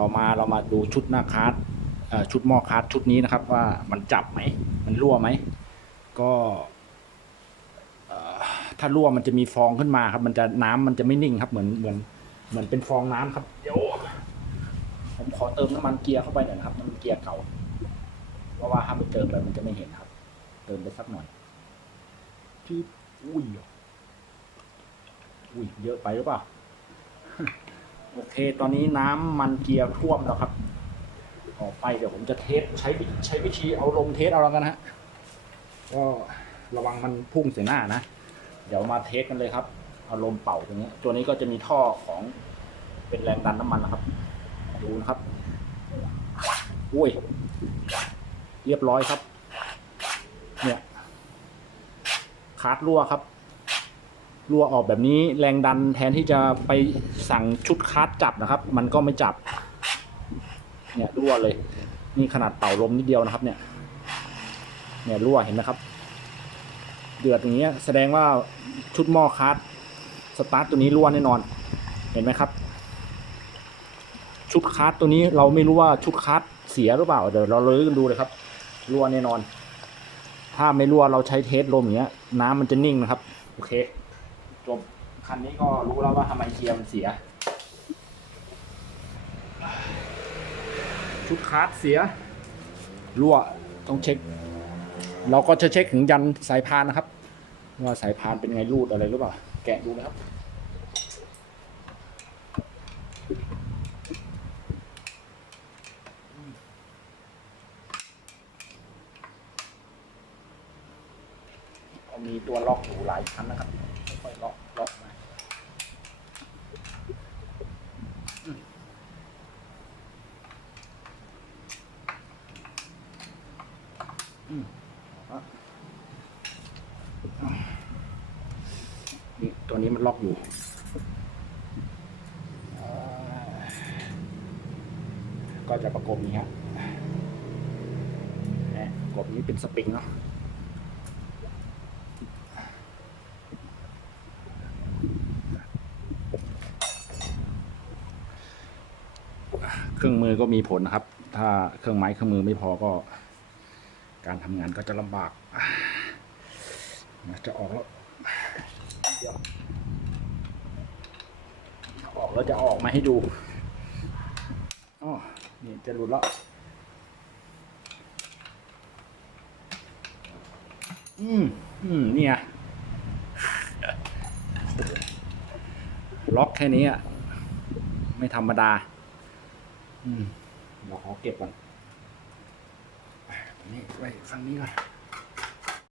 ต่อมาเรามาดูชุดหน้าคาร์ดเอ่อชุดหม้อคาร์ดชุดนี้นะครับว่ามันจับไหม มันรั่วไหม ก็เอ่อถ้ารั่วมันจะมีฟองขึ้นมาครับ มันจะน้ำมันจะไม่นิ่งครับ เหมือนเหมือนเหมือนเป็นฟองน้ำครับเดี๋ยวผมขอเติมน้ำมันเกียร์เข้าไปหน่อยนะครับน้ำมันเกียร์เก่า เพราะว่าถ้าไม่เติมไปมันจะไม่เห็นครับ เติมไปสักหน่อยจืดอุ้ยอุ้ยเยอะไปหรือเปล่า โอเค ตอนนี้น้ำมันเกียร์ท่วมแล้วครับออกไปเดี๋ยวผมจะเทสใช้ใช้วิธีเอาลมเทสเอาแล้วกันฮะก็ระวังมันพุ่งเสียหน้านะ เดี๋ยวมาเทสกันเลยครับ เอาลมเป่าตรงนี้ ตัวนี้ก็จะมีท่อของเป็นแรงดันน้ำมันนะครับ ดูนะครับอุ้ย เรียบร้อยครับ เนี่ยคาร์ดรั่วครับ รั่วออกแบบนี้แรงดันแทนที่จะไปสั่งชุดคาร์ดจับนะครับ มันก็ไม่จับ เนี่ยรั่วเลย นี่ขนาดเป่าลมนิดเดียวนะครับ เนี่ย เนี่ยรั่วเห็นไหมครับ เดือดอย่างเงี้ย แสดงว่าชุดหม้อคาร์ดสตาร์ทตัวนี้รั่วแน่นอน เห็นไหมครับ ชุดคาร์ดตัวนี้เราไม่รู้ว่าชุดคาร์ดเสียหรือเปล่าเดี๋ยวเราเลยกันดูเลยครับรั่วแน่นอน ถ้าไม่รั่วเราใช้เทสลมอย่างเงี้ย น้ำมันจะนิ่งนะครับ โอเค จบคันนี้ก็รู้แล้วว่าทำไมเกียร์มันเสีย ชุดคาร์ดเสีย รั่วต้องเช็ค เราก็จะเช็คถึงยันสายพานนะครับ ว่าสายพานเป็นไงรูดอะไรหรือเปล่า แกะดูนะครับมีตัวล็อกอยู่หลายชั้นนะครับ อยๆล็อกล็อกมาอืมอืมอะนี่ตัวนี้มันล็อกอยู่ก็จะประกบนี้ครับแหมประกบนี้เป็นสปริงเนาะ เครื่องมือก็มีผลนะครับ ถ้าเครื่องไม้เครื่องมือไม่พอก็ การทำงานก็จะลำบากจะออกแล้วเดี๋ยวออกแล้วจะอออกมาให้ดูอ๋อนี่จะหลุดแล้วอืม อืม เนี่ย ล็อกแค่นี้อะ ไม่ธรรมดา อืมเราขอเก็บก่อนนี่ไว้ฝั่งนี้ก่อน